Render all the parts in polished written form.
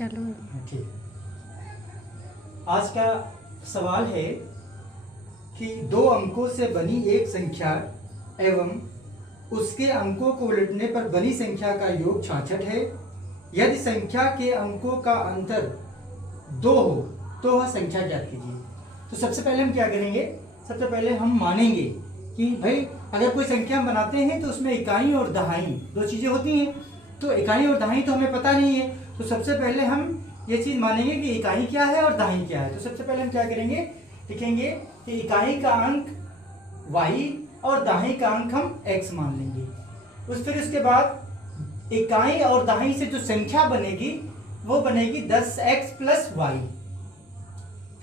चालू है। ठीक है। आज का सवाल है कि दो अंकों से बनी एक संख्या एवं उसके अंकों को उलटने पर बनी संख्या का योग 66 है। यदि संख्या के अंकों का अंतर 2 हो तो वह संख्या ज्ञात कीजिए। तो सबसे पहले हम क्या करेंगे, सबसे पहले हम मानेंगे कि भाई अगर कोई संख्या हम बनाते हैं तो उसमें इकाई और दहाई दो चीजें होती हैं। तो इकाई और दहाई तो हमें पता नहीं है, तो सबसे पहले हम ये चीज मानेंगे कि इकाई क्या है और दहाई क्या है। तो सबसे पहले हम क्या करेंगे, लिखेंगे कि इकाई का अंक y और दहाई का अंक हम x मान लेंगे। फिर उसके बाद इकाई और दहाई से जो संख्या बनेगी वो बनेगी 10x प्लस y।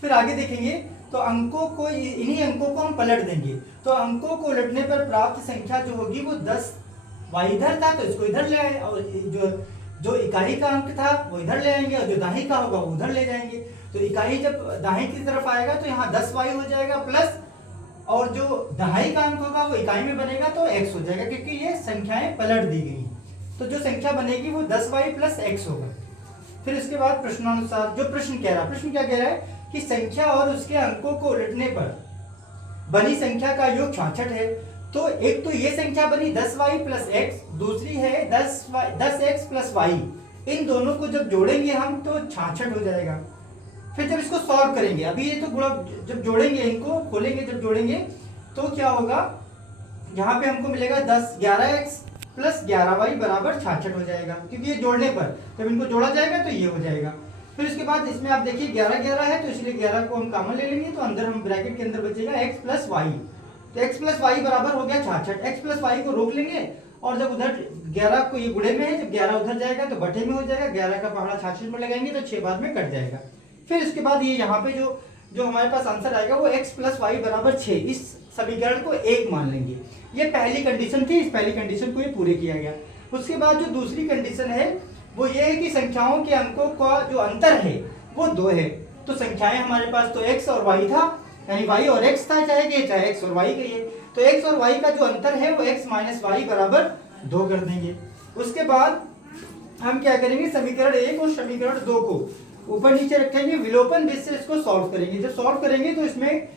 फिर आगे देखेंगे तो अंकों को, इन्हीं अंकों को हम पलट देंगे। तो अंकों को उलटने पर प्राप्त संख्या जो होगी वो 10 y इधर था तो इसको इधर ले आए, और जो इकाई का अंक था वो इधर ले आएंगे और जो दाहिनी का होगा वो उधर ले जाएंगे। तो इकाई जब दाहिनी की तरफ आएगा तो यहाँ 10y हो जाएगा प्लस, और जो दहाई का अंक होगा वो इकाई में बनेगा तो x हो जाएगा, क्योंकि ये संख्याएं पलट दी गई। तो जो संख्या बनेगी वो 10y प्लस x होगा। फिर इसके बाद प्रश्नानुसार जो प्रश्न कह रहा है, प्रश्न क्या कह रहा है कि संख्या और उसके अंकों को उलटने पर बनी संख्या का योग 66 है। तो एक तो ये संख्या बनी 10y प्लस x, दूसरी है 10x प्लस y। इन दोनों को जब जोड़ेंगे हम तो 66 हो जाएगा। फिर जब इसको सॉल्व करेंगे, अभी ये तो गुणा जब जोड़ेंगे, इनको खोलेंगे, जब जोड़ेंगे तो क्या होगा, यहाँ पे हमको मिलेगा 11x प्लस 11y बराबर 66 हो जाएगा, क्योंकि ये जोड़ने पर जब इनको जोड़ा जाएगा तो ये हो जाएगा। फिर इसके बाद इसमें आप देखिए 11 है तो इसलिए 11 को हम कॉमन ले लेंगे, तो अंदर हम ब्रैकेट के अंदर बचेगा x प्लस y। तो x प्लस वाई बराबर हो गया 66। x प्लस वाई को रोक लेंगे और जब उधर 11 को, ये गुणे में है, जब 11 उधर जाएगा तो बटे में हो जाएगा, 11 का पहाड़ा 66 में लगाएंगे तो 6 बाद में कट जाएगा। फिर इसके बाद ये यहाँ पे जो हमारे पास आंसर आएगा वो x प्लस वाई बराबर 6, इस समीकरण को 1 मान लेंगे। ये पहली कंडीशन थी, इस पहली कंडीशन को ये पूरे किया गया। उसके बाद जो दूसरी कंडीशन है वो ये है कि संख्याओं के अंकों का जो अंतर है वो 2 है। तो संख्याएं हमारे पास तो x और y था, यानी y और x था, चाहे x और y का ही। तो x और y का जो अंतर है वो x माइनस वाई बराबर 2 कर देंगे। उसके बाद हम क्या करेंगे, समीकरण 1 और समीकरण 2 को ऊपर नीचे रखेंगे, विलोपन विधि से इसको सॉल्व करेंगे। जब सॉल्व करेंगे तो इसमें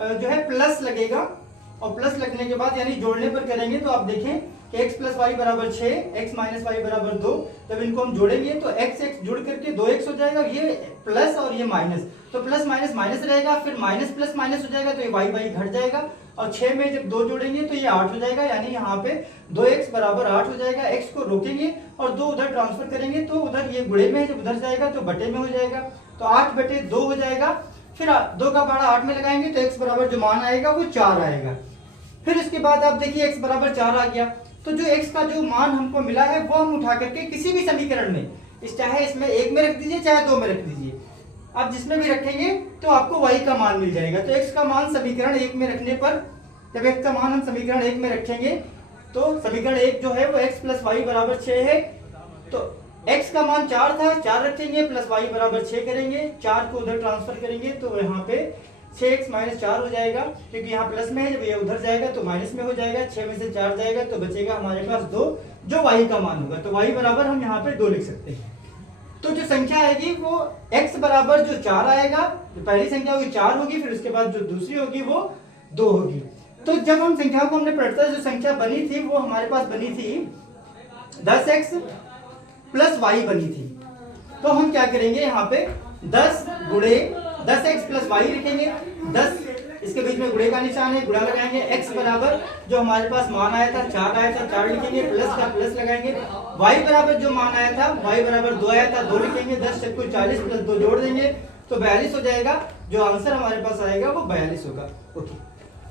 जो है प्लस लगेगा, और प्लस लगने के बाद यानी जोड़ने पर करेंगे तो आप देखें कि x प्लस वाई बराबर 6, x माइनस वाई बराबर 2। जब इनको हम जोड़ेंगे तो x जुड़ करके 2x हो जाएगा, ये प्लस और ये माइनस, तो प्लस माइनस माइनस रहेगा, फिर माइनस प्लस माइनस हो जाएगा तो ये y घट जाएगा, और 6 में जब 2 जोड़ेंगे तो ये 8 हो जाएगा, यानी यहाँ पे 2x बराबर 8 हो जाएगा। x को रोकेंगे और 2 उधर ट्रांसफर करेंगे तो उधर ये गुणे में है, जब उधर जाएगा तो बटे में हो जाएगा, तो 8 बटे 2 हो जाएगा। फिर 2 का पहाड़ा 8 में लगाएंगे तो x बराबर जो मान आएगा वो 4 आएगा। फिर इसके बाद आप देखिए x बराबर 4 आ गया, तो जो x का जो मान हमको मिला है वो हम उठा करके किसी भी समीकरण में, चाहे इसमें 1 में रख दीजिए चाहे 2 में रख दीजिए, आप जिसमें भी रखेंगे तो आपको y का मान मिल जाएगा। तो x का मान समीकरण 1 में रखने पर, जब x का मान हम समीकरण 1 में रखेंगे तो समीकरण 1 जो है वो x प्लस वाई बराबर 6 है। तो x का मान 4 था, 4 रखेंगे प्लस y बराबर 6 करेंगे, 4 को उधर ट्रांसफर करेंगे तो यहाँ पे 6x माइनस 4 हो जाएगा, क्योंकि यहाँ प्लस में है, जब ये उधर जाएगा तो माइनस में हो जाएगा, 6 में से 4 जाएगा तो बचेगा हमारे पास 2, जो y का मान होगा। तो y बराबर हम यहाँ पे 2 लिख सकते हैं। तो जो संख्या आएगी वो x बराबर जो 4 आएगा, जो पहली संख्या होगी 4 होगी, फिर उसके बाद जो दूसरी होगी वो 2 होगी। तो जब हम संख्याओं को हमने पढ़ता जो संख्या बनी थी वो हमारे पास बनी थी 10x प्लस y बनी थी। तो हम क्या करेंगे, यहाँ पे 10 गुणे 10x प्लस y लिखेंगे, 10 इसके बीच में गुणे का निशान है, गुणा लगाएंगे, x बराबर जो हमारे पास मान आया था 4 आया था, 4 लिखेंगे, प्लस का प्लस लगाएंगे, y बराबर जो मान आया था y बराबर 2 आया था, 2 लिखेंगे, 10 चक्कू 40 प्लस 2 जोड़ देंगे तो 42 हो जाएगा। जो आंसर हमारे पास आएगा वो 42 होगा। ओके।